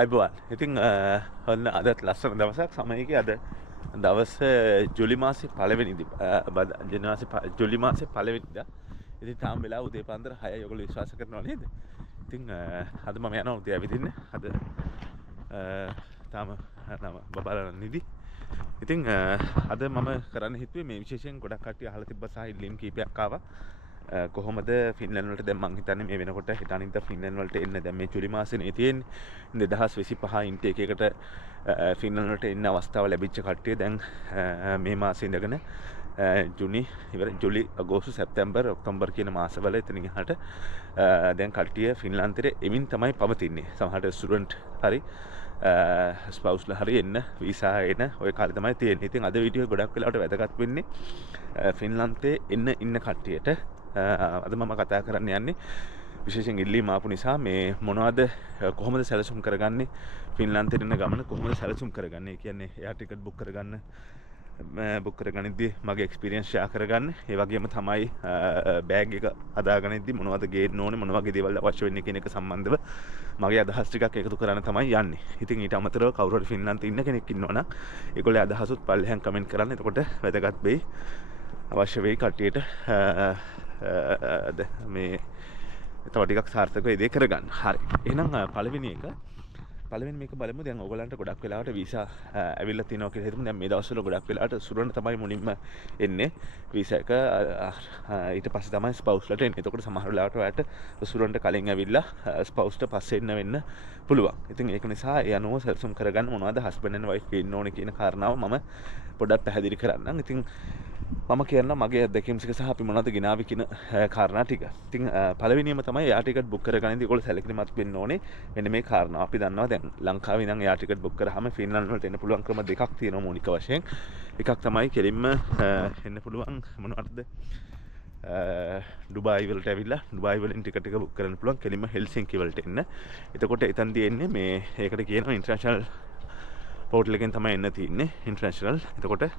අයිබෝන් ඉතින් ඔන්න අදත් ලස්සන දවසක් සමයක අද දවස ජුලි මාසේ පළවෙනිදි ජුලි මාසේ පළවෙනිදා ඉතින් තාම වෙලා උදේ පාන්දර 6යි ඔයගොල්ලෝ විශ්වාස කරනවා නේද? ඉතින් අද මම යනවා උදේ ඇවිදින්න. අද තාම බබාලා නිදි. ඉතින් අද මම කරන්න හිතුවේ මේ විශේෂයෙන් ගොඩක් කට්ටිය අහලා තිබ්බ සහ ඉල්ලීම් කීපයක් ආවා. කොහොමද ෆින්ලන්ඩ් වලට දැන් මං හිතන්නේ මේ වෙනකොට හෙට අනිද්දා ෆින්ලන්ඩ් වලට එන්න දැන් මේ ජුලි මාසෙනේ තියෙන්නේ 2025 ඉන්ටේක් එකකට ෆින්ලන්ඩ් වලට එන්න අවස්ථාව ලැබිච්ච කට්ටිය දැන් මේ මාසෙ ඉඳගෙන ජුලි අගෝස්තු සැප්තැම්බර් ඔක්තෝබර් කියන මාසවල එතනින් එහාට දැන් කට්ටිය ෆින්ලන්තෙට එමින් තමයි පවතින්නේ. සමහරට ස්ටුඩන්ට් හරි ස්පවුස්ලා හරි එන්න වීසා එන ඔය කාලේ තමයි තියෙන්නේ. ඉතින් අද වීඩියෝ ගොඩක් වෙලාවට වැදගත් වෙන්නේ ෆින්ලන්තේ එන්න කට්ටියට. අද මම කතා කරන්න යන්නේ විශේෂයෙන් ඉල්ලීම් ආපු නිසා මේ මොනවද කොහොමද සැලසුම් කරගන්නේ ෆින්ලන්තෙට එන ගමන කොහොමද සැලසුම් කරගන්නේ කියන්නේ එයා ටිකට් බුක් කරගන්නදී මගේ එක්ස්පීරියන්ස් ෂෙයා කරගන්න. ඒ වගේම තමයි බෑග් එක හදාගනිද්දි මොනවද ගේන්න ඕනේ මොන වගේ දේවල් අවශ්‍ය වෙන්නේ කියන එක සම්බන්ධව මගේ අදහස් ටිකක් එකතු කරන්න තමයි යන්නේ. ඉතින් ඊට අමතරව කවුරු හරි ෆින්ලන්තේ ඉන්න කෙනෙක් ඉන්නවනම් ඒගොල්ලෝ අදහසුත් පල්ලෙහාන් කමෙන්ට් කරන්න. එතකොට වැදගත් වෙයි. අවශ්‍ය වෙයි කට්ටියට මේ තව ටිකක් සාර්ථක වෙයි දේ කරගන්න. හරි. එහෙනම් පළවෙනි මේක බලමු. දැන් ඕගලන්ට ගොඩක් වෙලාවට වීසා ඇවිල්ලා තියෙනවා කියලා හිතමු. දැන් මේ දවස්වල ගොඩක් වෙලාවට සුරන්න තමයි මුලින්ම එන්නේ වීසා එක. ඊට පස්සේ තමයි ස්පවුස්ලට එන්නේ. එතකොට සමහර වෙලාවට ඔයාලට සුරන්න කලින් ඇවිල්ලා ස්පවුස්ට පස්සේ එන්න වෙන්න පුළුවන්. ඉතින් ඒක නිසා ඒ අනුව සැලසුම් කරගන්න මොනවද හස්බන්ඩ් ඇන්ඩ් වයිෆ් ඉන්න ඕනේ කියන කාරණාව මම පොඩ්ඩක් පැහැදිලි කරන්නම්. ඉතින් මම කියන්න මගේ අත්දැකීම්සික සහ අපි මොනවද ගෙනාවේ කියන කාරණා ටික. ඉතින් පළවෙනියම තමයි එයා ටිකට් බුක් කරගන්නදී ඒගොල්ලෝ සැලකිලිමත් වෙන්න ඕනේ. මෙන්න මේ කාරණා. අපි දන්නවා දැන් ලංකාවේ ඉඳන් එයා ටිකට් බුක් කරාම ෆින්ලන්ඩ් වලට එන්න පුළුවන් ක්‍රම දෙකක් තියෙනවා මූලික වශයෙන්. එකක් තමයි කෙලින්ම එන්න පුළුවන් මොනවටද ඩුබායි වලට ඇවිල්ලා ඩුබායි වලින් ටිකට් එක බුක් කරන්න පුළුවන් කෙලින්ම හෙල්සින්කි වලට එන්න. එතකොට එතනදී එන්නේ මේ ඒකට කියනවා ඉන්ටර්නැෂනල් පෝර්ටල් එකෙන් තමයි එන්න තියෙන්නේ ඉන්ටර්නැෂනල්. එතකොට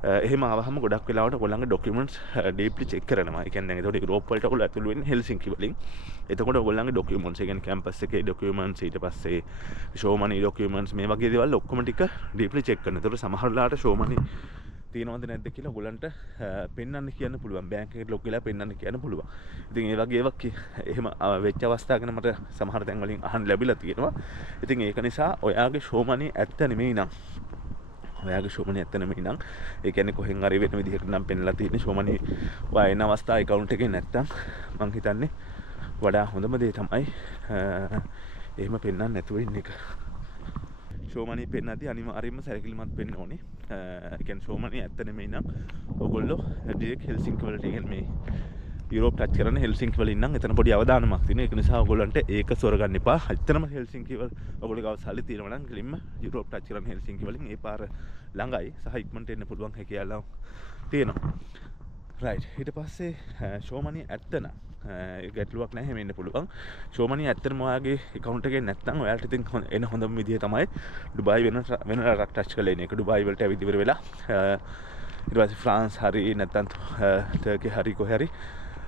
එහෙම ආවහම ගොඩක් වෙලාවට ඔයගොල්ලන්ගේ ડોකියුමන්ට්ස් ඩීප්ලි චෙක් කරනවා. ඒ කියන්නේ ඒකට යුරෝප් වලට ඔයගොල්ලෝ ඇතුළු වෙන්නේ හෙල්සින්කි වලින්. එතකොට ඔයගොල්ලන්ගේ ડોකියුමන්ට්ස්, ඒ කියන්නේ කැම්පස් එකේ ડોකියුමන්ට්ස්, ඊට පස්සේ ෂෝ මනි ડોකියුමන්ට්ස් මේ වගේ දේවල් ඔක්කොම ටික ඩීප්ලි චෙක් කරනවා. ඒතකොට සමහර වෙලාවට ෂෝ මනි තියෙනවද නැද්ද කියලා ඔයගොල්ලන්ට පෙන්වන්න කියන්න පුළුවන්. බැංක් එකට ලොග් වෙලා පෙන්වන්න කියන්න පුළුවන්. ඉතින් ඒ වගේ ඒවා එහෙම වෙච්ච අවස්ථා ගැන මට සමහර තැන් වලින් අහන්න ලැබිලා තියෙනවා. ඉතින් ඒක නිසා ඔයාගේ ෂෝ මනි ඇත්ත නෙමෙයි නම් ඔයාගේ ෂෝ මනි ඇත්ත නෙමෙයි නම් ඒ කියන්නේ කොහෙන් හරි වෙන විදිහකට නම් පෙන්ලා තියෙන්නේ ෂෝ මනි ඔයා එන අවස්ථාව account එකේ නැත්තම් මං හිතන්නේ වඩා හොඳම දේ තමයි එහෙම පෙන්වන්න නැතුව ඉන්න එක. ෂෝ මනි පෙන්නද්දී අනිවාර්යයෙන්ම සැලකිලිමත් වෙන්න ඕනේ. ඒ කියන්නේ ෂෝ මනි ඇත්ත නෙමෙයි නම් ඔයගොල්ලෝ ඩිරෙක්ට් හෙල්සින්කි වලට මේ යුරෝප් ටච් කරන හෙල්සින්කි වල ඉන්නම් එතන පොඩි අවදානමක් තියෙනවා. ඒක නිසා ඔයගොල්ලන්ට ඒක සොරගන්න එපා. ඇත්තටම හෙල්සින්කි වල ඔයගොල්ලෝ ගාව සල්ලි තියෙනවා නම් කෙලින්ම යුරෝප් ටච් කරන හෙල්සින්කි වලින් ඒ පාර ළඟයි සහ ඉක්මනට එන්න පුළුවන් හැකියාව තියෙනවා. රයිට්. ඊට පස්සේ ෂෝ මනි ඇත්ත නම් ගැටලුවක් නැහැ මෙන්න පුළුවන්. ෂෝ මනි ඇත්තටම ඔයාගේ account එකේ නැත්නම් ඔයාලට ඉතින් එන හොඳම විදිය තමයි ඩුබායි වෙන රටක් ටච් කරලා එන එක. ඩුබායි වලට ඇවිත් ඉවර වෙලා ඊට පස්සේ ෆ්‍රාන්ස් හරි නැත්නම් ටර්කි හරි කොහේ හරි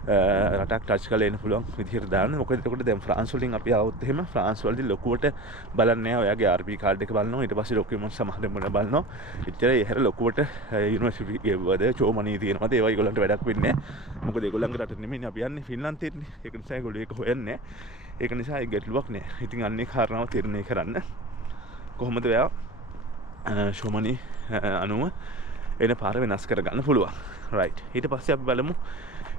රටක් ටච් කරලා එන්න පුළුවන් විදිහට දාන්න. මොකද එතකොට දැන් ෆ්‍රාන්ස් වලින් අපි આવුත් එහෙම ෆ්‍රාන්ස් වලදී ලොකුවට බලන්නේ නැහැ. ඔයාගේ RP කාඩ් එක බලනවා. ඊට පස්සේ ડોකියුමන්ට් සමහර මොන බලනවා. ඉතින් ඒ හැර ලොකුවට යුනිවර්සිටි ගෙවුවද ෂෝ මනි තියෙනවද ඒවා ඒගොල්ලන්ට වැඩක් වෙන්නේ නැහැ. මොකද ඒගොල්ලන්ගේ රට නෙමෙයි අපි යන්නේ ෆින්ලන්තෙට. ඒක නිසා ඒගොල්ලෝ ඒක හොයන්නේ. ඒක නිසා ඒ ගැටලුවක් නෑ. ඉතින් අන්නේ කාරණාව තීරණය කරන්න කොහොමද ඔයා ෂෝ මනි අනුව එන පාර වෙනස් කරගන්න පුළුවන්. රයිට්. ඊට පස්සේ අපි බලමු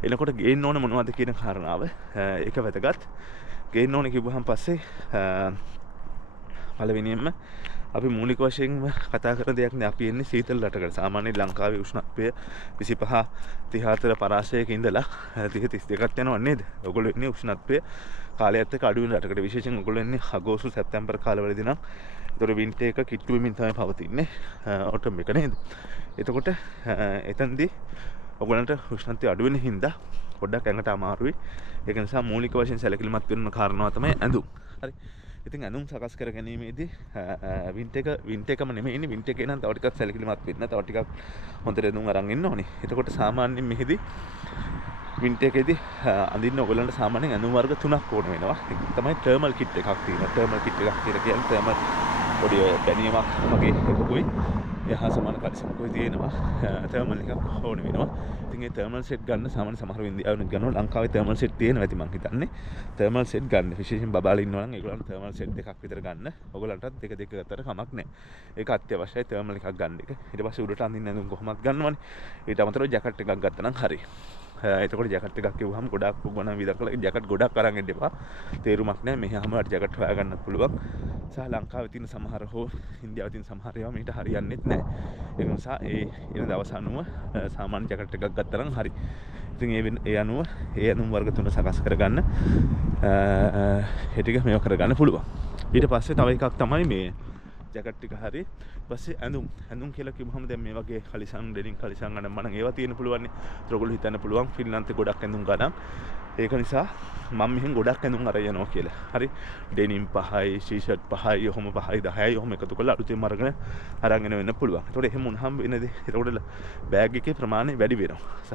එනකොට ගේන්න ඕන මොනවද කියන කාරණාව. ඒක වැදගත්. ගේන්න ඕන කිව්වහම පස්සේ පළවෙනියෙන්ම අපි මූලික වශයෙන් කතා කරන දෙයක් නේ අපි එන්නේ සීතල රටකට. සාමාන්‍යයෙන් ලංකාවේ උෂ්ණත්වය 25 34 පරාසයක ඉඳලා 30 32ක් යනවා නේද? ඔයගොල්ලෝ එන්නේ උෂ්ණත්වය කාලයත් එක්ක අඩු වෙන රටකට. විශේෂයෙන් ඔයගොල්ලෝ එන්නේ අගෝස්තු සැප්තැම්බර් කාලවලදී නම් ඒතර වින්ටර් එක කිට්ටු වෙමින් තමයි පවතින්නේ. ඔටෝම් එක නේද? එතකොට එතනදී ඔයගොල්ලන්ට උෂ්ණත්වය අඩු වෙන හින්දා පොඩ්ඩක් ඇඟට අමාරුයි. ඒක නිසා මූලික වශයෙන් සැලකිලිමත් වෙන්න කාරණාව තමයි ඇඳුම්. හරි. ඉතින් ඇඳුම් සකස් කර ගැනීමේදී වින්ටර් එකම නෙමෙයි ඉන්නේ වින්ටර් එකේ නම් තව ටිකක් සැලකිලිමත් වෙන්න තව ටිකක් හොඳට ඇඳුම් අරන් ඉන්න ඕනේ. එතකොට සාමාන්‍යයෙන් මෙහිදී වින්ටර් එකේදී අඳින්න ඔයගලන්ට සාමාන්‍යයෙන් ඇඳුම් වර්ග 3ක් ඕන වෙනවා. ඒක තමයි තර්මල් කිට් එකක් තියෙනවා. තර්මල් කිට් එකක් කියලා කියන්නේ තර්මල් පොඩි බැනියමක් වගේ එකකුයි එහා සමාන කලිසමකුයි තියෙනවා. තර්මල් එකක් ඕන වෙනවා. ඉතින් ඒ තර්මල් සෙට් ගන්න සාමාන්‍ය සමහර ඉන්දියාවෙන් ගන්නවා. ලංකාවේ තර්මල් සෙට් තියෙනවා ඇති මං හිතන්නේ. තර්මල් සෙට් ගන්න විශේෂයෙන් බබාලා ඉන්නවා නම් ඒගොල්ලන්ට තර්මල් සෙට් දෙකක් විතර ගන්න. ඔයගොල්ලන්ටත් දෙක ගත්තට කමක් නැහැ. ඒක අත්‍යවශ්‍යයි තර්මල් එකක් ගන්න එක. ඊට පස්සේ උඩට අඳින්න ඇඳුම් කොහොමත් ගන්නවනේ. ඊට අමතරව ජැකට් එකක් ගත්තා නම් හරි. එතකොට ජැකට් එකක් කිව්වහම ගොඩක් පුගුණම් විතර කළා ජැකට් ගොඩක් අරන් එන්න එපා. තේරුමක් නැහැ. මෙහාම ජැකට් හොයා ගන්නත් පුළුවන්. සහ ලංකාවේ තියෙන සමහර හෝ ඉන්දියාවේ තියෙන සමහර ඒවා මීට හරියන්නේත් නැහැ. ඒ නිසා ඒ එන දවස් අනුව සාමාන්‍ය ජැකට් එකක් ගත්තා නම් හරි. ඉතින් ඒ අනුව ඒ අනුම් වර්ග තුන සකස් කරගන්න ඒ ටික මේව කරගන්න පුළුවන්. ඊට පස්සේ තව එකක් තමයි මේ ජැකට් ටික හරි. ඊපස්සේ ඇඳුම් කියලා කිව්වහම දැන් මේ වගේ කලිසම් ඩෙනිම් කලිසම් අනම මනම් ඒවා තියෙන පුළුවන් නේ. ඒගොල්ලෝ හිතන්න පුළුවන් ෆින්ලන්තේ ගොඩක් ඇඳුම් ගන්න. ඒක නිසා මම මෙහෙන් ගොඩක් ඇඳුම් අරන් යනවා කියලා. හරි. ඩෙනිම් 5යි, ටී-ෂර්ට් 5යි, ඔහොම 5යි 10යි ඔහොම එකතු කරලා අලුතෙන් අරගෙන එන වෙන්න පුළුවන්. ඒතකොට එහෙම වුණාම වෙනදී ඒතකොට බෑග් එකේ ප්‍රමාණය වැඩි වෙනවා. සහ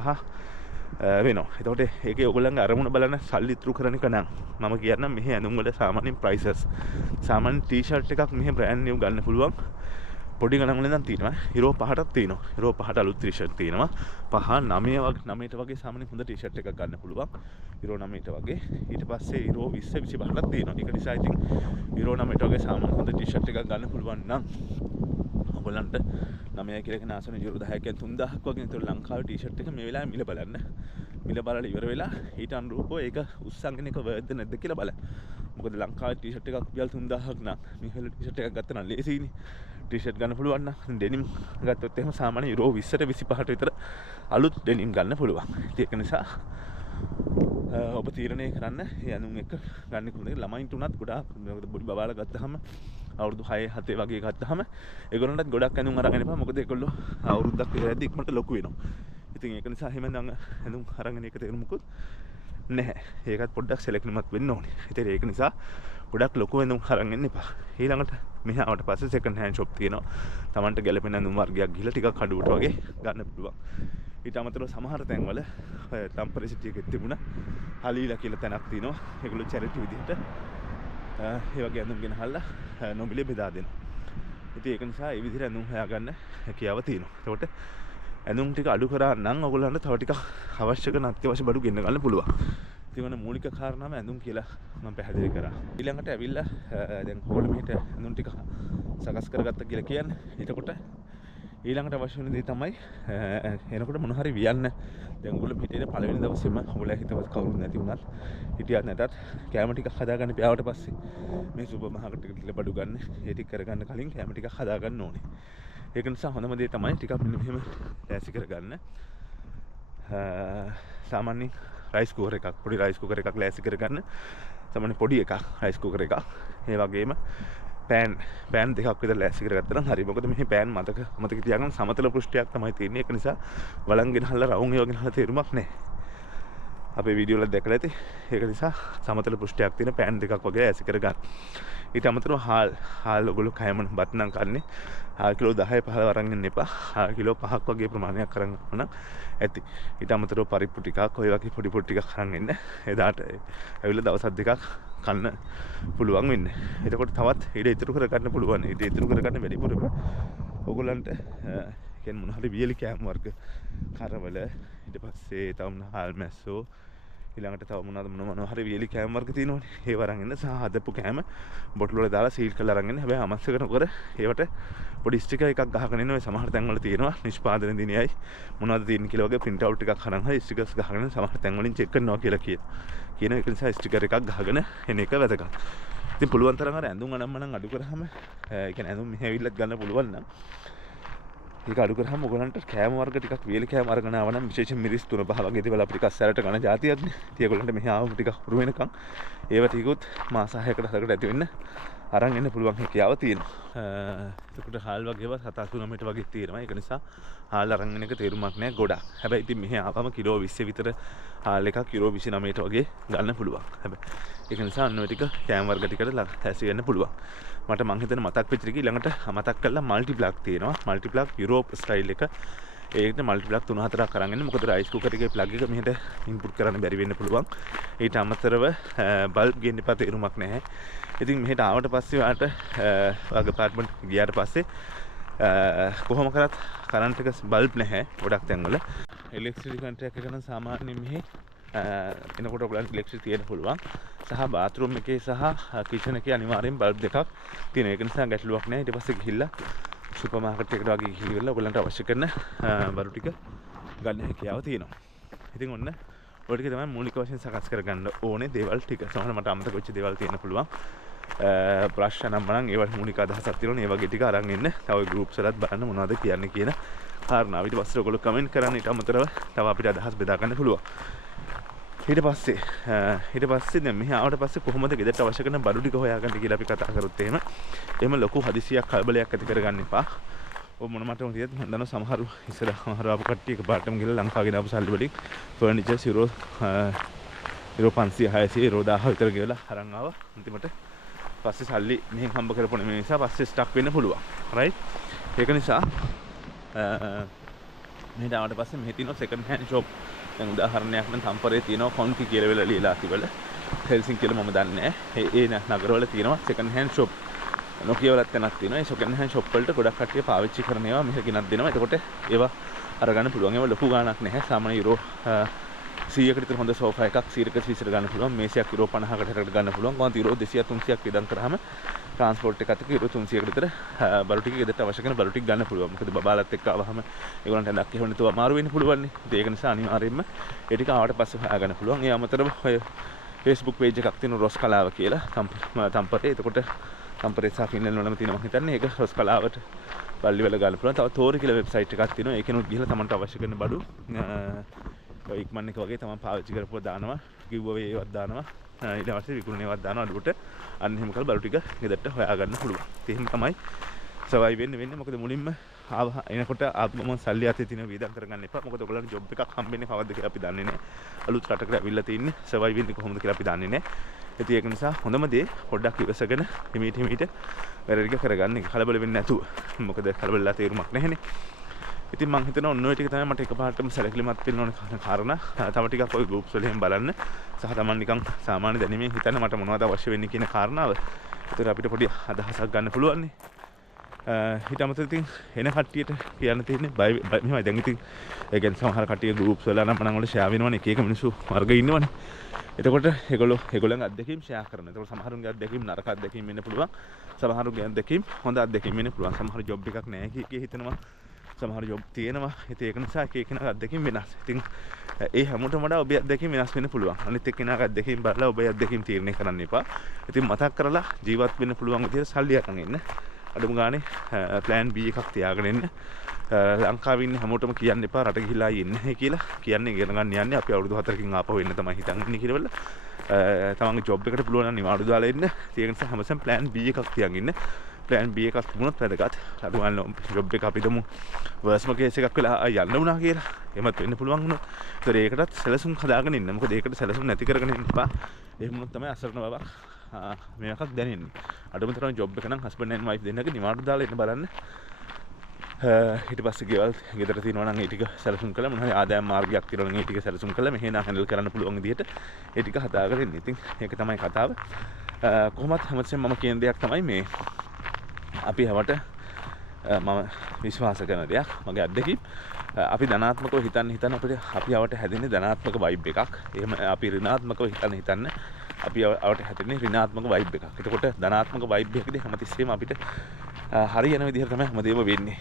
වෙනවා. එතකොට ඒකේ ඔයගොල්ලන්ගේ අරමුණ බලන සල්ලි ඉතුරු කරන එක නම් මම කියන්නම් මෙහි ඇඳුම් වල සාමාන්‍යයෙන් ප්‍රයිසස් සාමාන්‍ය ටී-ෂර්ට් එකක් මෙහි බ්‍රෑන්ඩ් නිව් ගන්න පුළුවන්. පොඩි ගණන් වලින් නම් තියෙනවා. යුරෝ 5ටක් තියෙනවා. යුරෝ 5ට අලුත් ටී-ෂර්ට් තියෙනවා. 5 9ට වගේ සාමාන්‍ය හොඳ ටී-ෂර්ට් එකක් ගන්න පුළුවන්. යුරෝ 9ට වගේ. ඊට පස්සේ යුරෝ 20 25ටක් තියෙනවා. ඒක නිසා ඉතින් යුරෝ 9ට වගේ සාමාන්‍ය හොඳ ටී-ෂර්ට් එකක් ගන්න පුළුවන් නම් ඔයගොල්ලන්ට 9යි කියලා කියන ආසන යුරෝ 10ක් කියන්නේ 3000ක් වගේ. ඒතකොට ලංකාවේ ටී-ෂර්ට් එක මේ වෙලාවේ මිල බලන්න. මිල බලලා ඉවර වෙලා ඊට අනුරූපව ඒක උස්සන්ගෙන එක වර්ද්ද නැද්ද කියලා බලන්න. මොකද ලංකාවේ ටී-ෂර්ට් එකක් රුපියල් 3000ක් නම් මෙහෙල ටී-ෂර්ට් එකක් ගත්තා නම් ලේසියිනේ. ටී-ෂර්ට් ගන්න පුළුවන් නම් ඩෙනිම් ගත්තොත් එහෙම සාමාන්‍ය යුරෝ 20ට 25ට විතර අලුත් ඩෙනිම් ගන්න පුළුවන්. ඒක නිසා ඔබ තීරණය කරන්න ඒ ඇඳුම් එක ගන්න කොහොමද ළමයින්ට උනත් ගොඩාක් පොඩි බබාලා ගත්තාම අවුරුදු 6 7 වගේ ගත්තාම ඒගොල්ලන්ටත් ගොඩක් ඇඳුම් අරගෙන ඉපා මොකද ඒගොල්ලෝ අවුරුද්දක් ඉඳලා ඉක්මනට ලොකු වෙනවා. ඉතින් ඒක නිසා එහෙම නම් ඇඳුම් අරගෙන එක තේරුමුකුත් නැහැ. ඒකත් පොඩ්ඩක් සෙලෙක්ට්මත් වෙන්න ඕනේ. ඉතින් ඒක නිසා ගොඩක් ලොකු ඇඳුම් අරන් එන්න එපා. ඊළඟට මෙහා ආවට පස්සේ සෙකන්ඩ් හෑන්ඩ් ෂොප් තියෙනවා. Tamanට ගැලපෙන ඇඳුම් වර්ගයක් ගිහලා ටිකක් අඩුවට වගේ ගන්න පුළුවන්. ඊට අමතරව සමහර තැන්වල ටම්පරේචර් ටිකක් තිබුණා. හලීලා කියලා තැනක් තියෙනවා. ඒගොල්ලෝ චැරිටි විදිහට ඒ වගේ ඇඳුම් ගෙනහල්ලා නොමිලේ බෙදා දෙනවා. ඉතින් ඒක නිසා මේ විදිහට ඇඳුම් හොයාගන්න හැකියාව තියෙනවා. ඒකට ඇඳුම් ටික අඩු කරා නම් ඔයගොල්ලන්ට තව ටිකක් අවශ්‍ය කරන අත්‍යවශ්‍ය බඩු ගෙන්න ගන්න පුළුවන්. ඉතින් මූලික කාරණාව ඇඳුම් කියලා මම පැහැදිලි කරා. ඊළඟට ඇවිල්ලා දැන් ඔයගොල්ලෝ මෙහෙට ඇඳුම් ටික සකස් කරගත්තා කියලා කියන්නේ. එතකොට ඊළඟට අවශ්‍ය වෙන දේ තමයි එනකොට මොන හරි වියන්න. දැන් ඔයගොල්ලෝ පිටේ පළවෙනි දවසේම ඔයගොල්ලෝ හිතවත් කවුරුත් නැති වුණත් හිටියත් නැතත් කැම ටිකක් හදාගන්න පියාවට පස්සේ මේ සුපර් මාකට් එකට ගිහලා බඩු ගන්න. ඒ ටික කරගන්න කලින් කැම ටිකක් හදාගන්න ඕනේ. ඒක නිසා හොඳම දේ තමයි ටිකක් මෙන්න මෙහෙම ලෑස්ති කරගන්න. සාමාන්‍යයෙන් රයිස් කුකර් එකක් පොඩි රයිස් කුකර් එකක් ලෑස්ති කරගන්න. සාමාන්‍ය පොඩි එකක් රයිස් කුකර් එකක්. ඒ වගේම පෑන් දෙකක් විතර ලෑස්ති කරගත්තා නම් හරි. මොකද මෙහි පෑන් මතක තියාගන්න සමතල පෘෂ්ඨයක් තමයි තියෙන්නේ. ඒක නිසා වලං ගෙනහල්ලා රවුම් ඒවා ගෙනහල්ලා තේරුමක් නැහැ. අපේ වීඩියෝ වල දැකලා ඇති. ඒක නිසා සමතල පෘෂ්ඨයක් තියෙන පෑන් දෙකක් වගේ ලෑස්ති කරගන්න. ඊට අමතරව හාල් ඔයගොල්ලෝ කයමන බත් නම් කන්නේ හාල් කිලෝ 10 15 අරන් ඉන්න එපා. හාල් කිලෝ 5ක් වගේ ප්‍රමාණයක් අරන් යන්න ඇති. ඊට අමතරව පරිප්පු ටිකක් ඔය වගේ පොඩි ටිකක් අරන් එන්න. එදාට ඇවිල්ලා දවස් දෙකක් කන්න පුළුවන් වෙන්නේ. එතකොට තවත් ඊට ඉතුරු කරගන්න පුළුවන්. ඊට ඉතුරු කරගන්න වැඩිපුරම ඔයගොල්ලන්ට කියන්නේ මොන හරි වියලි කෑම වර්ග කරවල ඊට පස්සේ තවම හාල් මැස්සෝ ඊළඟට තව මොනවද හරි වියලි කෑම වර්ග තියෙනවනේ. ඒව අරන් එන්න සහ හදපු කෑම බොටල් වල දාලා සීල් කරලා අරන් එන්න. හැබැයි අමස්සක නොකර ඒවට පොඩි ස්ටිකර් එකක් ගහගෙන ඉන්න ඔය සමහර තැන් වල තියෙනවා. නිෂ්පාදන දිනයයි මොනවද තියෙන කියලා වගේ print out එකක් අරන් හරි ස්ටිකර්ස් ගහගෙන සමහර තැන් වලින් චෙක් කරනවා කියලා කියන එක නිසා ස්ටිකර් එකක් ගහගෙන එන එක වැදගත්. ඉතින් පුළුවන් තරම් අර ඇඳුම් අනම්මනම් අඩු කරාම ඒ කියන්නේ ඇඳුම් මෙහෙ ඇවිල්ලත් ගන්න පුළුවන් නම් ඒක අඩු කරාම ඔයගලන්ට කෑම වර්ග ටිකක් වේලි කෑම අරගෙන ආව නම් විශේෂයෙන් මිරිස් 3-5 වගේ දේවල් අපිට ටිකක් සැරට ගන්න જાතියක් නේ. ඉතින් ඒගොල්ලන්ට මෙහි ආවම ටිකක් හුරු වෙනකන් ඒව ටිකුත් මාස 6කට 7කට ඇති වෙන්න අරන් එන්න පුළුවන් හැකියාව තියෙනවා. එතකොට හාල් වගේව 7-8 වගේ තියෙනවා. ඒක නිසා හාල් අරන් එන එක තේරුමක් නැහැ ගොඩක්. හැබැයි ඉතින් මෙහි ආවම කිලෝ 20 විතර හාල් එකක් කිලෝ 29ට වගේ ගන්න පුළුවන්. හැබැයි ඒක නිසා අන්න ඔය ටික කෑම වර්ග ටිකට ලැස්ති වෙන්න පුළුවන්. මට මං හිතන මතක් වෙච්ච එක ඊළඟට මතක් කළා මල්ටිප්ලක් තියෙනවා. මල්ටිප්ලක් යුරෝප් ස්ටයිල් එක. ඒකට මල්ටි ප්ලග් 3-4ක් අරන් එන්න. මොකද රයිස් කුකර් එකේ ප්ලග් එක මෙහෙට ඉන්පුට් කරන්න බැරි වෙන්න පුළුවන්. ඊට අමතරව බල්බ් ගේන්න එපා තේරුමක් නැහැ. ඉතින් මෙහෙට ආවට පස්සේ වාට වාගේ අපාර්ට්මන්ට් ගියාට පස්සේ කොහොම කරත් කරන්ට් එක බල්බ් නැහැ ගොඩක් තැන්වල. ඉලෙක්ට්‍රිසිටි කන්ට්‍රැක්ට් එක නම් සාමාන්‍යයෙන් මෙහි එනකොට ඔයගලන්ට ඉලෙක්ට්‍රිසිටි තියෙන්න පුළුවන්. සහ බාත්රූම් එකේ සහ කිචන් එකේ අනිවාර්යෙන් බල්බ් දෙකක් තියෙනවා. ඒක නිසා ගැටලුවක් නැහැ. ඊට පස්සේ ගිහිල්ලා සුපර් මාකට් එකට වගේ ගිහිල්ලා ඔයගලන්ට අවශ්‍ය කරන බඩු ටික ගන්න හැකියාව තියෙනවා. ඉතින් ඔන්න ඔය ටික තමයි මූලික වශයෙන් සකස් කරගන්න ඕනේ දේවල් ටික. සමහර මට අමතක වෙච්ච දේවල් තියෙන්න පුළුවන්. ප්‍රශ්න නම් මනම් ඒවට මූලික අදහසක් තියෙනවා. ඒ වගේ ටික අරන් එන්න. තව ගෲප්ස් වලත් බලන්න මොනවද කියන්නේ කියන කාරණාව. ඊට පස්සේ ඔයගොල්ලෝ කමෙන්ට් කරන්න. ඊට අමතරව තව අපිට අදහස් බෙදා ගන්න පුළුවන්. ඊට පස්සේ දැන් මෙහි ආවට පස්සේ කොහොමද ගෙදරට අවශ්‍ය කරන බඩු ටික හොයාගන්න කියලා අපි කතා කරොත් එහෙම ලොකු හදිසියක් කලබලයක් ඇති කරගන්න එපා. ඔය මොන මටම තියෙත් මම දන්නවා සමහරු ඉස්සර සමහරු ආපු කට්ටිය එකපාරටම ගිහලා ලංකාවේ දාපු සල්ලි වලින් ෆර්නිචර්ස් යුරෝ 500 600 යුරෝ 1000 විතර ගෙවලා අරන් ආවා. අන්තිමට පස්සේ සල්ලි මෙහෙන් හම්බ කරපො නෙමෙයි නිසා පස්සේ ස්ටක් වෙන්න පුළුවන්. රයිට්? ඒක නිසා මෙහෙට ආවට පස්සේ මෙහි තියෙනවා සෙකන්ඩ් හෑන්ඩ් ෂොප්. දැන් උදාහරණයක් නම් තම්පරේ තියෙනවා කොන්ටි කියලා වෙලා ලියලා තිබල හෙල්සින්කි කියලා මම දන්නේ නැහැ. ඒ නගරවල තියෙනවා සෙකන්ඩ් හෑන්ඩ් ෂොප්. නොකිය වලත් තැනක් තියෙනවා. ඒ සෙකන්ඩ් හෑන්ඩ් ෂොප් වලට ගොඩක් කට්ටිය පාවිච්චි කරන ඒවා මෙහෙ ගෙනත් දෙනවා. එතකොට ඒවා අරගන්න පුළුවන්. ඒවා ලොකු ගාණක් නැහැ. සාමාන්‍ය යුරෝ 100කට විතර හොඳ සෝෆා එකක් 100කට 20කට ගන්න පුළුවන්. මේසයක් යුරෝ 50කට 60කට ගන්න පුළුවන්. කොහොමද යුරෝ 200 300ක් විදන් කරාම ට්‍රාන්ස්පෝර්ට් එකත් එක්ක යුරෝ 300කට විතර බඩු ටික ගෙදරට අවශ්‍ය කරන බඩු ටික ගන්න පුළුවන්. මොකද බබාලත් එක්ක ආවහම ඒගොල්ලන්ට ඇඳක් එහෙම නැතුව අමාරු වෙන්න පුළුවන් නේ. ඒක නිසා අනිවාර්යයෙන්ම ඒ ටික ආවට පස්සේ හොයාගන්න පුළුවන්. ඒ අමතරව ඔය Facebook page එකක් තියෙනවා රොස් කලාව කියලා. තම්පරේ. එතකොට තම්පරේ සහ ෆින්ලන්ඩ් වලම තියෙනවා මම හිතන්නේ. ඒක රොස් කලාවට බල්ලි වල ගන්න පුළුවන්. තව තෝරි කියලා වෙබ්සයිට් එකක් තියෙනවා. ඒකෙනුත් ගිහලා තමන්ට අවශ්‍ය කරන බඩු ඉක්මන් එක වගේ තමන් පාවිච්චි කරපුවා දානවා. කිව්වා ඒවත් දානවා. ඊට පස්සේ විකුණනේවත් දානවා අඩුවට. අන්න එහෙම කරලා බඩු ටික ගෙදරට හොයාගන්න පුළුවන්. එහෙම තමයි සර්වයිව් වෙන්නේ. මොකද මුලින්ම එනකොට ආපුවම සල්ලි අතේ තියෙන වේදම් කරගන්න එපා. මොකද ඔයගොල්ලන්ට ජොබ් එකක් හම්බෙන්නේ කවද්ද කියලා අපි දන්නේ නැහැ. අලුත් රටකට ඇවිල්ලා තින්නේ සර්වයිව් වෙන්නේ කොහොමද කියලා අපි දන්නේ නැහැ. ඉතින් ඒක නිසා හොඳම දේ පොඩ්ඩක් ඉවසගෙන හිමීට වැඩ ටික කරගන්න එක. කලබල වෙන්නේ නැතුව. මොකද කලබලලා තේරුමක් නැහැනේ. ඉතින් මම හිතනවා ඔන්න ඔය ටික තමයි මට එකපාරටම සැලකිලිමත් වෙන්න ඕන කාරණා. තව ටිකක් ඔය ගෲප්ස් වලින් බලන්න. සහ තමන් නිකන් සාමාන්‍ය දැනීමෙන් හිතන්න මට මොනවද අවශ්‍ය වෙන්නේ කියන කාරණාව. ඒතර අපිට පොඩි අදහසක් ගන්න පුළුවන් නේ. ඊට අමතරව ඉතින් එන කට්ටියට කියන්න තියෙන්නේ මෙහෙමයි. දැන් ඉතින් ඒ කියන්නේ සමහර කට්ටිය ගෲප්ස් වල නම් වල ෂෙයා වෙනවනේ. එක එක මිනිස්සු වර්ග ඉන්නවනේ. එතකොට ඒගොල්ලන්ගේ අත්දැකීම් ෂෙයා කරනවා. එතකොට සමහරුන්ගේ අත්දැකීම් නරක අත්දැකීම් වෙන්න පුළුවන්. සමහරුන්ගේ අත්දැකීම් හොඳ අත්දැකීම් වෙන්න පුළුවන්. සමහර ජොබ් එකක් නැහැ කිය හිතනවා. සමහර ජොබ් තියෙනවා. ඉතින් ඒක නිසා එක එකනා අත්දැකීම් වෙනස්. ඉතින් ඒ හැමෝටම වඩා ඔබේ අත්දැකීම් වෙනස් වෙන්න පුළුවන්. අනිත් එක්කෙනාගේ අත්දැකීම් බලලා ඔබේ අත්දැකීම් තීරණය කරන්න එපා. ඉතින් මතක් කරලා ජීවත් වෙන්න පුළුවන් විදිහට සල්ලි අරන් එන්න. අඩුම ගානේ ප්ලෑන් B එකක් තියාගෙන එන්න. ලංකාවේ ඉන්න හැමෝටම කියන්න එපා රට ගිහිලා ඉන්නේ කියලා. කියන්නේ ඉගෙන ගන්න යන්නේ අපි අවුරුදු 4කින් ආපහු එන්න තමයි හිතන්නේ කියලා. තමන්ගේ ජොබ් එකට පුළුවන් නම් නිවාඩු දාලා එන්න. ඒක නිසා හැමසෙම ප්ලෑන් B එකක් තියන් ඉන්න. ප්ලෑන් B එකක් තිබුණොත් වැදගත්. අඩු ගන්න ජොබ් එක අපි දමු වර්ස්ම කේස් එකක් වෙලා යන්න වුණා කියලා. එහෙමත් වෙන්න පුළුවන් වුණා. ඒතර ඒකටත් සැලසුම් හදාගෙන ඉන්න. මොකද ඒකට සැලසුම් නැති කරගෙන ඉන්න එපා. එහෙම වුණොත් තමයි අසරණ බවක් මේකක් දැනෙන්නේ. අඩුම තරම් ජොබ් එක නම් හස්බන්ඩ් ඇන්ඩ් වයිෆ් දෙන්නක නිවාඩු දාලා ඉන්න බලන්න. ඊට පස්සේ ගෙදර තියෙනවා නම් ඒ ටික සැලසුම් කළා. මොනවා හරි ආදායම් මාර්ගයක් තියෙනවා නම් ඒ ටික සැලසුම් කළා. මෙහෙ නම් හැන්ඩල් කරන්න පුළුවන් විදිහට ඒ ටික හදාගෙන ඉන්න. ඉතින් ඒක තමයි කතාව. කොහොමත් හැමතිස්සෙම මම කියන දෙයක් තමයි මේ අපි හැමත මම විශ්වාස කරන දෙයක් මගේ අත්දැකීම්. අපි ධනාත්මකව හිතන්න අපිට අපි අවට හැදෙන්නේ ධනාත්මක වයිබ් එකක්. එහෙම අපි ඍණාත්මකව හිතන්න අපි අවට හැදෙන්නේ ඍණාත්මක වයිබ් එකක්. එතකොට ධනාත්මක වයිබ් එකකදී හැමතිස්සෙම අපිට හරියන විදිහට තමයි හැමදේම වෙන්නේ.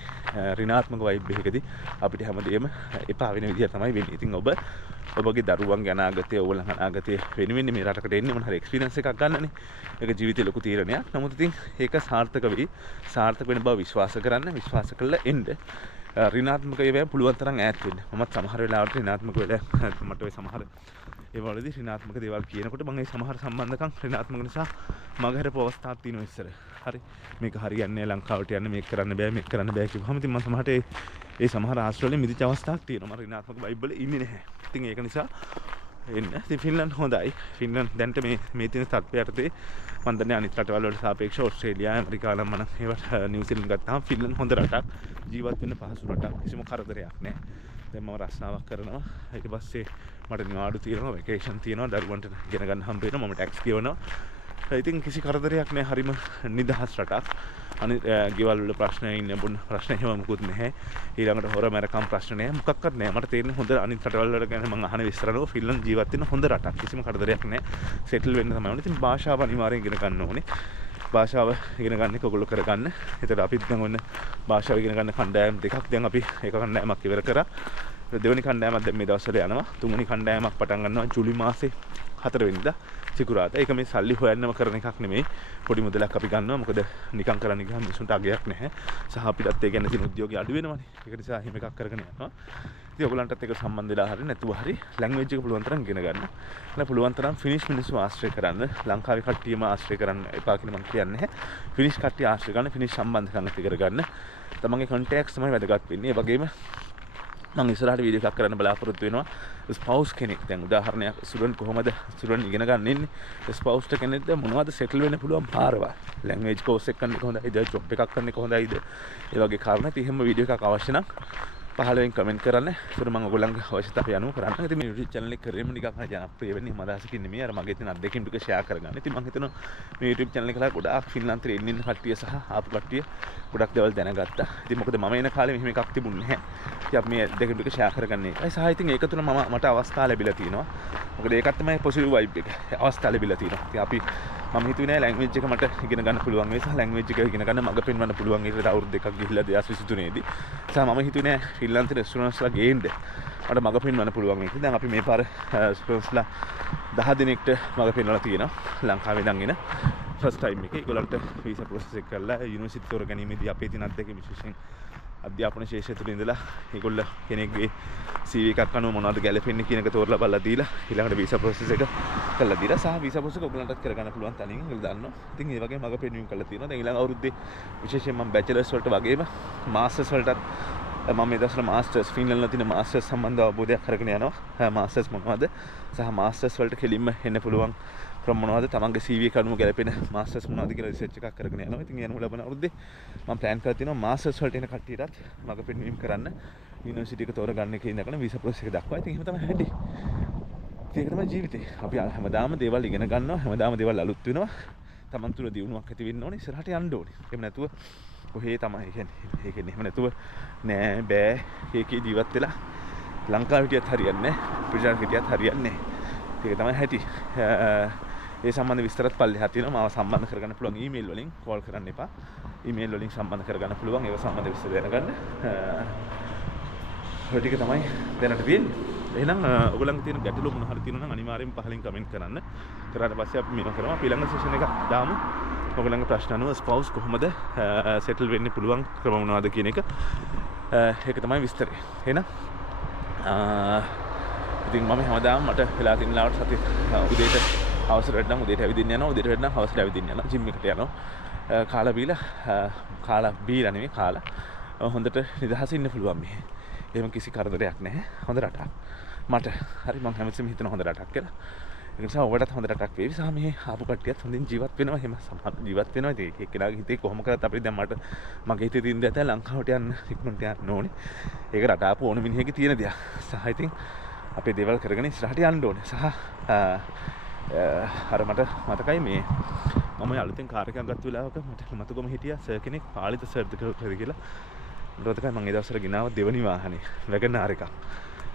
ඍණාත්මක වයිබ් එකකදී අපිට හැමදේම එපා වෙන විදිහ තමයි වෙන්නේ. ඉතින් ඔබගේ දරුවන්ගේ අනාගතය, ඕගොල්ලන්ගේ අනාගතය වෙනුවෙන් මේ රටකට එන්නේ මොන හරි එක්ස්පීරියන්ස් එකක් ගන්නනේ. ඒක ජීවිතේ ලොකු තීරණයක්. නමුත් ඉතින් ඒක සාර්ථක වෙන බව විශ්වාස කරන්න, විශ්වාස කළා එන්න. ඍණාත්මක ඒවා පුළුවන් තරම් ඈත් වෙන්න. මමත් සමහර වෙලාවට ඍණාත්මක වෙලා මට ඔය සමහර ඒවලදී ඍණාත්මක දේවල් කියනකොට මම ඒ සමහර සම්බන්ධකම් ඍණාත්මක නිසා මගහැරපු අවස්ථාවක් තියෙනවා ඉස්සර. හරි මේක හරියන්නේ ලංකාවට යන්න මේක කරන්න බෑ කිව්වම ඉතින් මම සමහරට ඒ සමහර ආශ්‍රවලේ මිදිච්ච අවස්ථාවක් තියෙනවා. මම ඍණාත්මක බයිබල් ඉන්නේ නැහැ. ඉතින් ඒක නිසා එන්න. ඉතින් ෆින්ලන්ඩ් හොඳයි. ෆින්ලන්ඩ් දැන්ට මේ තියෙන තත්ත්වය යටතේ මම දන්නේ අනිත් රටවල් වලට සාපේක්ෂව ඕස්ට්‍රේලියා ඇමරිකාව නම් මම ඒවට නිව්සීලන්ත ගත්තාම ෆින්ලන්ඩ් හොඳ රටක්. ජීවත් වෙන්න පහසු රටක්. කිසිම කරදරයක් නැහැ. දැන් මම රස්නාවක් කරනවා. ඊට පස්සේ මට නිවාඩු තියෙනවා, වෙකේෂන් තියෙනවා, දරුවන්ට ඉගෙන ගන්න හම්බ වෙනවා, මම ටැක්ස් ගෙවනවා. ඉතින් කිසි කරදරයක් නැහැ. හරිම නිදහස් රටක්. අනිත් ගෙවල් වල ප්‍රශ්න ඉන්න බොන්න ප්‍රශ්න එහෙම මොකුත් නැහැ. ඊළඟට හොර මරකම් ප්‍රශ්න නැහැ. මොකක්වත් නැහැ. මට තේරෙන්නේ හොඳ අනිත් රටවල් වල ගැන මම අහන විස්තරවල ෆින්ලන්ඩ් ජීවත් වෙන හොඳ රටක්. කිසිම කරදරයක් නැහැ. සෙටල් වෙන්න තමයි ඕනේ. ඉතින් භාෂාව අනිවාර්යෙන් ඉගෙන ගන්න ඕනේ. භාෂාව ඉගෙන ගන්න එක ඔයගොල්ලෝ කරගන්න. ඒතර අපිත් දැන් ඔන්න භාෂාව ඉගෙන ගන්න කණ්ඩායම් දෙකක් දැන් අපි එක කණ්ඩායමක් ඉවර කරා. දෙවෙනි කණ්ඩායමක් දැන් මේ දවස්වල යනවා. තුන්වෙනි කණ්ඩායමක් පටන් ගන්නවා ජූලි මාසේ 4 වෙනිදා සිකුරාදා. ඒක මේ සල්ලි හොයන්නම කරන එකක් නෙමෙයි. පොඩි මුදලක් අපි ගන්නවා. මොකද නිකන් කරන්න ගියාම මිනිසුන්ට අගයක් නැහැ. සහ අපිටත් ඒ ගැන තියෙන උද්‍යෝගය අඩු වෙනවනේ. ඒක නිසා එහෙම එකක් කරගෙන යනවා. ඉතින් ඔයගලන්ටත් ඒක සම්බන්ධ වෙලා හරි නැතුව හරි ලැන්ග්වේජ් එක පුළුවන් තරම් ඉගෙන ගන්න. නැත්නම් පුළුවන් තරම් ෆිනිෂ් මිනිස්සු ආශ්‍රය කරන්න. ලංකාවේ කට්ටියම ආශ්‍රය කරන්න එපා කියන මම කියන්නේ. ෆිනිෂ් කට්ටිය ආශ්‍රය කරන්න, ෆිනිෂ් සම්බන්ධකම් ඇති කරගන්න. තමන්ගේ කොන්ටැක්ට්ස් තමයි වැදගත් වෙන්නේ. ඒ වගේම මම ඉස්සරහට වීඩියෝ එකක් කරන්න බලාපොරොත්තු වෙනවා ස්පවුස් කෙනෙක්. දැන් උදාහරණයක් ස්ටුඩන්ට් කොහොමද ස්ටුඩන්ට් ඉගෙන ගන්න ඉන්නේ? ස්පවුස්ට කෙනෙක්ද මොනවද සෙටල් වෙන්න පුළුවන් පාරවල්? ලැන්ග්වේජ් කෝස් එකක් කරන්න කොහොඳයිද? ජොබ් එකක් කරන්න කොහොඳයිද? ඒ වගේ කාරණා. ඉතින් එහෙම වීඩියෝ එකක් අවශ්‍ය නම් 15 කමෙන්ට් කරන්න. ඒකට මම ඔයගොල්ලන්ගේ අවශ්‍යතාවය අනුව කරන්න. ඉතින් මේ YouTube channel එක කරේම නිකන් ජනප්‍රිය වෙන්නේ මම අදහසකින් නෙමෙයි. අර මගේ තියෙන අත්දැකීම් ටික share කරගන්න. ඉතින් මම හිතනවා මේ YouTube channel එක ලා ගොඩාක් ෆින්ලන්තේ ඉන්න කට්ටිය සහ ආපු කට්ටිය ගොඩක් දේවල් දැනගත්තා. ඉතින් මොකද මම එන කාලේ මෙහෙම එකක් තිබුණේ නැහැ. ඉතින් අපි මේ අත්දැකීම් ටික share කරගන්නේ. ඒයි සහ ඉතින් ඒක තුන මට අවස්ථාව ලැබිලා තියෙනවා. මොකද ඒකත් තමයි positive vibe එක. අවස්ථාව ලැබිලා තියෙනවා. ඉතින් අපි මම හිතුවේ නෑ ලැන්ග්වේජ් එක මට ඉගෙන ගන්න පුළුවන් වෙයි සහ ලැන්ග්වේජ් එක ඉගෙන ගන්න මඟ පෙන්වන්න පුළුවන් ඊට අවුරුදු දෙකක් ගිහිල්ලා 2023 දී. සහ මම හිතුවේ නෑ ෆින්ලන්තේ රෙස්ටුරන්ට්ස්ලා ගේන්න මට මඟ පෙන්වන්න පුළුවන් වෙයි. දැන් අපි මේ පාර රෙස්ටුරන්ට්ස්ලා 10 දිනකට මඟ පෙන්වලා තියෙනවා. ලංකාවේ ඉඳන් එන ෆස්ට් ටයිම් එකේ ඒගොල්ලන්ට වීසා ප්‍රොසෙස් එක කරලා යුනිවර්සිටි තෝර ගැනීමේදී අපේ තියෙන අත්දැකීම් විශේෂයෙන් අධ්‍යාපන ශේෂය තුළ ඉඳලා ඒගොල්ල කෙනෙක්ගේ CV එකක් අනුව මොනවද ගැලපෙන්නේ කියන එක තෝරලා බලලා දීලා ඊළඟට වීසා ප්‍රොසෙස් එක කරලා දීලා සහ වීසා ප්‍රොසෙස් එක ඔයගලන්ටත් කරගන්න පුළුවන් තනින් ඒගොල්ලෝ දන්නවා. ඉතින් ඒ වගේ මඟ පෙන්වීම කරලා තියෙනවා. දැන් ඊළඟ අවුරුද්දේ විශේෂයෙන් මම බැචලර්ස් වලට වගේම මාස්ටර්ස් වලටත් මම මේ දවස්වල මාස්ටර්ස් ෆින්ලන්ඩ්లో තියෙන මාස්ටර්ස් සම්බන්ධ අවබෝධයක් කරගෙන යනවා. මාස්ටර්ස් මොනවද? සහ මාස්ටර්ස් වලට කෙලින්ම එන්න පුළුවන් ක්‍රම මොනවද? තමන්ගේ CV එක අනුව ගැලපෙන මාස්ටර්ස් මොනවද කියලා රිසර්ච් එකක් කරගෙන යනවා. ඉතින් යන ලබන අවුරුද්දේ මම ප්ලෑන් කරලා තියෙනවා මාස්ටර්ස් වලට එන කට්ටියටත් මඟ පෙන්වීම කරන්න. යුනිවර්සිටි එක තෝරගන්න එකේ ඉඳගෙන වීසා ප්‍රොසෙස් එක දක්වා. ඉතින් එහෙම තමයි හැටි. ඒක තමයි ජීවිතේ. අපි හැමදාම දේවල් ඉගෙන ගන්නවා. හැමදාම දේවල් අලුත් වෙනවා. තමන් තුළ දියුණුවක් ඇති වෙන්න ඕනේ. ඉස්සරහට යන්න ඕනේ. එහෙම නැතුව කොහේ තමයි කියන්නේ. ඒකනේ එහෙම නැතුව නෑ බෑ ඒකේ ජීවත් වෙලා ලංකාව හිටියත් හරියන්නේ නැහැ. ප්‍රජාන් හිටියත් හරියන්නේ නැහැ. ඒක තමයි හැටි. ඒ සම්බන්ධ විස්තරත් පල්ලෙහා තියෙනවා. මාව සම්බන්ධ කරගන්න පුළුවන් ඊමේල් වලින් කෝල් කරන්න එපා. ඊමේල් වලින් සම්බන්ධ කරගන්න පුළුවන්. ඒව සම්බන්ධ විස්තර දැනගන්න. ඔය ටික තමයි දැනට තියෙන්නේ. එහෙනම් ඔයගොල්ලන්ගේ තියෙන ගැටලු මොන හරි තියෙනවා නම් අනිවාර්යෙන් පහලින් කමෙන්ට් කරන්න. කරාට පස්සේ අපි මේක කරමු. අපි ඊළඟ සෙෂන් එක දාමු. ඔයගොල්ලන්ගේ ප්‍රශ්න අනුව ස්පවුස් කොහොමද සෙටල් වෙන්න පුළුවන් ක්‍රම මොනවද කියන එක. ඒක තමයි විස්තරය. එහෙනම් ඉතින් මම හැමදාම මට වෙලා තියෙන ලාවට සති උදේට හවසට වැඩනම් උදේට ඇවිදින්න යනවා. උදේට වැඩනම් හවසට ඇවිදින්න යනවා. ජිම් එකට යනවා. කාලා බීලා නෙමෙයි කාලා හොඳට නිදහස ඉන්න පුළුවන් මෙහෙ. එහෙම කිසි කරදරයක් නැහැ. හොඳ රටක්. මට හරි මම හැමතිස්සෙම හිතන හොඳ රටක් කියලා. ඒ නිසා ඔබටත් හොඳ රටක් වේවි. සහ මේ ආපු කට්ටියත් හොඳින් ජීවත් වෙනවා. එහෙම සමහර ජීවත් වෙනවා. ඉතින් එක්කෙනාගේ හිතේ කොහොම කරත් අපිට දැන් මගේ හිතේ තියෙන දේ තමයි ලංකාවට යන්න ඉක්මනට යන්න ඕනේ. ඒක රට ආපු ඕන මිනිහෙගේ තියෙන දෙයක්. සහ ඉතින් අපේ දේවල් කරගෙන ඉස්සරහට යන්න ඕනේ. සහ අර මට මතකයි මේ මම අලුතෙන් කාර් එකක් ගත්ත වෙලාවක මට මතකම හිටියා සර් කෙනෙක් පාලිත සර්ද කියලා. මට මතකයි මම ඒ දවස්වල ගෙනාව දෙවනි වාහනේ වැගනාර් එකක්.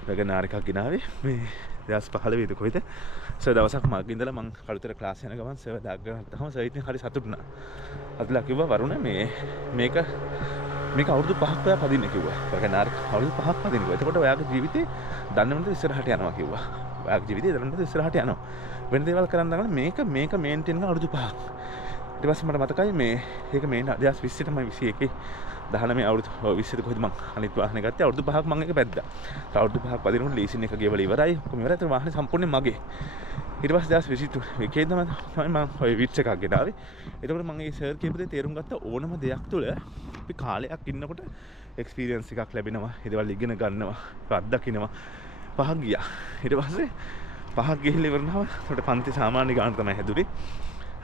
වැගනාර් එකක් ගෙනාවේ මේ 2015 වේද කොහෙද? සර් දවසක් මගේ ඉඳලා මම කළුතර ක්ලාස් යන ගමන් සර් දාගන්න තමයි සර් ඉතින් හරි සතුටු වුණා. අදලා කිව්වා වරුණ මේක අවුරුදු 5ක් ඔයා පදින්න කිව්වා. වැගනාර් අවුරුදු 5ක් පදින්න කිව්වා. එතකොට ඔයාගේ ජීවිතේ දන්නවද ඉස්සරහට යනවා කිව්වා. ඔයාගේ ජීවිතේ දන්නවද ඉස්සරහට යනවා. වෙන දේවල් කරන්න දාගන්න මේක මේන්ටේන් කරන අවුරුදු 5ක්. ඊට පස්සේ මට මතකයි මේක 2020 තමයි 21 19 අවුරුදු 20 කොහෙද මං අනිත් වාහනේ ගත්තේ අවුරුදු 5ක් මං එක පැද්දා. අවුරුදු 5ක් පදිනකොට ලීසින් එක ගෙවලා ඉවරයි. කොහොම ඉවරයි. ඒතර වාහනේ සම්පූර්ණයෙන් මගේ. ඊට පස්සේ 2022 එකේ තමයි මම ඔය විච් එකක් ගෙනාවේ. එතකොට මම මේ සර් කියපු දේ තේරුම් ගත්ත ඕනම දෙයක් තුළ අපි කාලයක් ඉන්නකොට එක්ස්පීරියන්ස් එකක් ලැබෙනවා. ඒ දේවල් ඉගෙන ගන්නවා. අත්දකින්නවා. පහක් ගියා. ඊට පස්සේ 5ක් ගිහිල්ලා ඉවරනම ඒකට පන්ති සාමාන්‍ය ගාන තමයි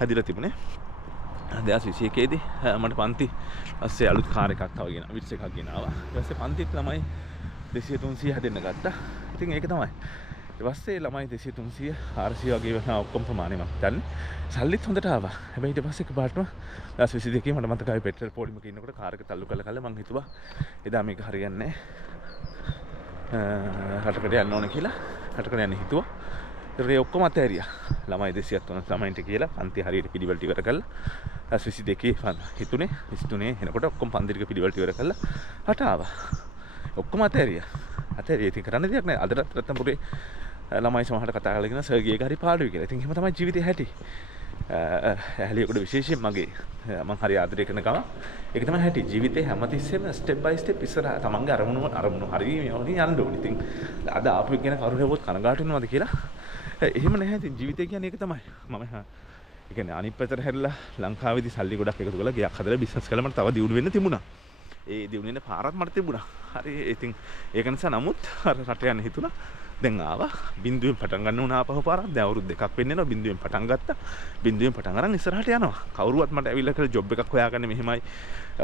හැදිලා තිබුණේ. 2021 දී මට පන්ති පස්සේ අලුත් කාර් එකක් තව ගෙනා විට්ස් එකක් ගෙනාවා. ඊට පස්සේ පන්තිත් ළමයි 200 300 හැදෙන්න ගත්තා. ඉතින් ඒක තමයි. ඊට පස්සේ ළමයි 200 300 400 වගේ වෙන ඔක්කොම ප්‍රමාණය මම හිතන්නේ. සල්ලිත් හොඳට ආවා. හැබැයි ඊට පස්සේ එකපාරටම 2022 මට මතකයි පෙට්‍රල් පොලිමක ඉන්නකොට කාර් එක තල්ලු කළා මම හිතුවා එදා මේක හරියන්නේ නැහැ. රටකට යන්න ඕන කියලා. රටකට යන්න හිතුවා. ඒ ඔක්කොම අතහැරියා. ළමයි 200ක් ළමයින්ට කියලා පන්ති හරියට පිළිවෙලට ඉවර කළා. 22 හිතුනේ 23 එනකොට ඔක්කොම පන්ති ටික පිළිවෙලට ඉවර කළා. හට ආවා. ඔක්කොම අතහැරියා. අතහැරියා ඉතින් කරන්න දෙයක් නැහැ. අදටත් රත්නපුරේ ළමයි සමහරට කතා කරගෙන සර්ගිය එක හරි පාඩුයි කියලා. ඉතින් එහෙම තමයි ජීවිතේ හැටි. ඇහැලියකට විශේෂයෙන් මගේ මම හරි ආදරය කරන ගම ඒක තමයි හැටි. ජීවිතේ හැමතිස්සෙම ස්ටෙප් බයි ස්ටෙප් ඉස්සරහ තමන්ගේ අරමුණු හරි මේවලින් යන්න ඕනේ. ඉතින් අද ආපු එක ගැන කවුරු හේවොත් කනගාටු වෙනවද කියලා එහෙම නැහැ. ඉතින් ජීවිතය කියන්නේ ඒක තමයි. මම ඒ කියන්නේ අනිත් පැත්තට හැරිලා ලංකාවේදී සල්ලි ගොඩක් එකතු කරලා ගයක් හදලා බිස්නස් කළා මට තව දියුණු වෙන්න තිබුණා. ඒ දියුණු වෙන පාරක් මට තිබුණා. හරි ඉතින් ඒක නිසා නමුත් අර රට යන්න හිතුණා. දැන් ආවා බින්දුවෙන් පටන් ගන්න උනා ආපහු පාරක්. දැන් අවුරුදු 2ක් වෙන්න යනවා බින්දුවෙන් පටන් ගත්තා. බින්දුවෙන් පටන් අරන් ඉස්සරහට යනවා. කවුරුවත් මට ඇවිල්ලා කියලා ජොබ් එකක් හොයාගන්න මෙහෙමයි.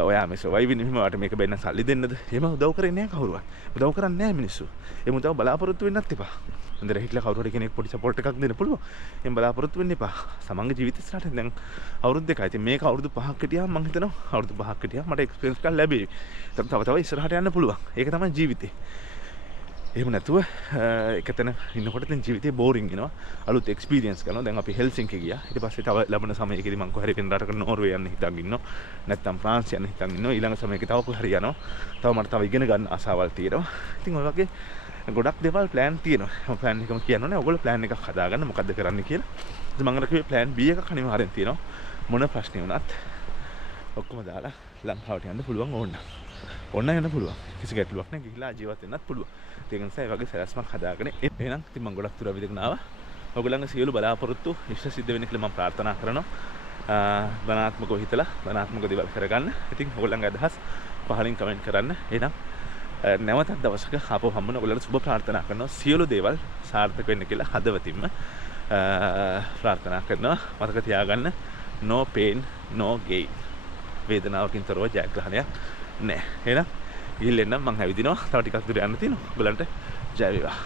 ඔයා මේ සර්වයිව් වෙන්න මෙහෙම වට මේක බෙන්න සල්ලි දෙන්නද? එහෙම උදව් කරන්නේ නැහැ කවුරුවත්. උදව් කරන්නේ නැහැ මිනිස්සු. ඒ උදව් බලාපොරොත්තු වෙන්නත් එපා. හොඳට හිටලා කවුරු හරි කෙනෙක් පොඩි සපෝට් එකක් දෙන්න පුළුවන්. එහෙම බලාපොරොත්තු වෙන්න එපා. සමංග ජීවිත ඉස්සරහට දැන් අවුරුදු 2යි. ඉතින් මේක අවුරුදු 5ක් හිටියාම මම හිතනවා අවුරුදු 5ක් හිටියාම මට එක්ස්පීරියන්ස් එකක් ලැබෙයි. තව ඉස්සරහට යන්න පුළුවන්. ඒක තමයි ජීවිතේ. එහෙම නැතුව එකතන ඉන්නකොට දැන් ජීවිතේ බෝරින් වෙනවා. අලුත් එක්ස්පීරියන්ස් කරනවා. දැන් අපි හෙල්සින්කි ගියා. ඊට පස්සේ තව ලැබෙන සමයකදී මම කොහරි වෙන රටකට නෝර්වේ යන්න හිතන් ඉන්නවා. නැත්නම් ප්‍රාන්ස් යන්න හිතන් ඉන්නවා. ඊළඟ සමයකදී තව කොහරි යනවා. තව මට තව ඉගෙන ගන්න ආසාවල් තියෙනවා. ඉතින් ඔය වගේ ගොඩක් දේවල් ප්ලෑන් තියෙනවා. මම ප්ලෑන් එකම කියනෝනේ. ඔයගොල්ලෝ ප්ලෑන් එකක් හදාගන්න මොකද්ද කරන්න කියලා. ඉතින් මම අර කිව්වේ ප්ලෑන් B එකක් අනිවාර්යෙන් තියෙනවා. මොන ප්‍රශ්නේ වුණත් ඔක්කොම දාලා ලංකාවට යන්න පුළුවන් ඕන. ඕන යන්න පුළුවන්. කිසි ගැටලුවක් නැහැ. ගිහිලා ජීවත් වෙන්නත් පුළුවන්. ඒක නිසා ඒ වගේ සැලැස්මක් හදාගෙන එහෙනම් ඉතින් මම ගොඩක් දුර ඇවිදගෙන ආවා. ඔයගොල්ලන්ගේ සියලු බලාපොරොත්තු ඉෂ්ට සිද්ධ වෙන්න කියලා මම ප්‍රාර්ථනා කරනවා. ධනාත්මකව හිතලා ධනාත්මක දේවල් කරගන්න. ඉතින් ඔයගොල්ලන්ගේ අදහස් පහලින් කමෙන්ට් කරන්න. එහෙනම් නැවතත් දවසක ආපහු හම්බුන ඔයගොල්ලන්ට සුබ ප්‍රාර්ථනා කරනවා. සියලු දේවල් සාර්ථක වෙන්න කියලා හදවතින්ම ප්‍රාර්ථනා කරනවා. මතක තියාගන්න no pain no gain. වේදනාවකින් තොරව ජයග්‍රහණයක් නැහැ. එහෙනම් ගිහින් එන්නම් මං හැවිදිනවා. තව ටිකක් දුර යන්න තියෙනවා. ඔයගලන්ට ජය වේවා.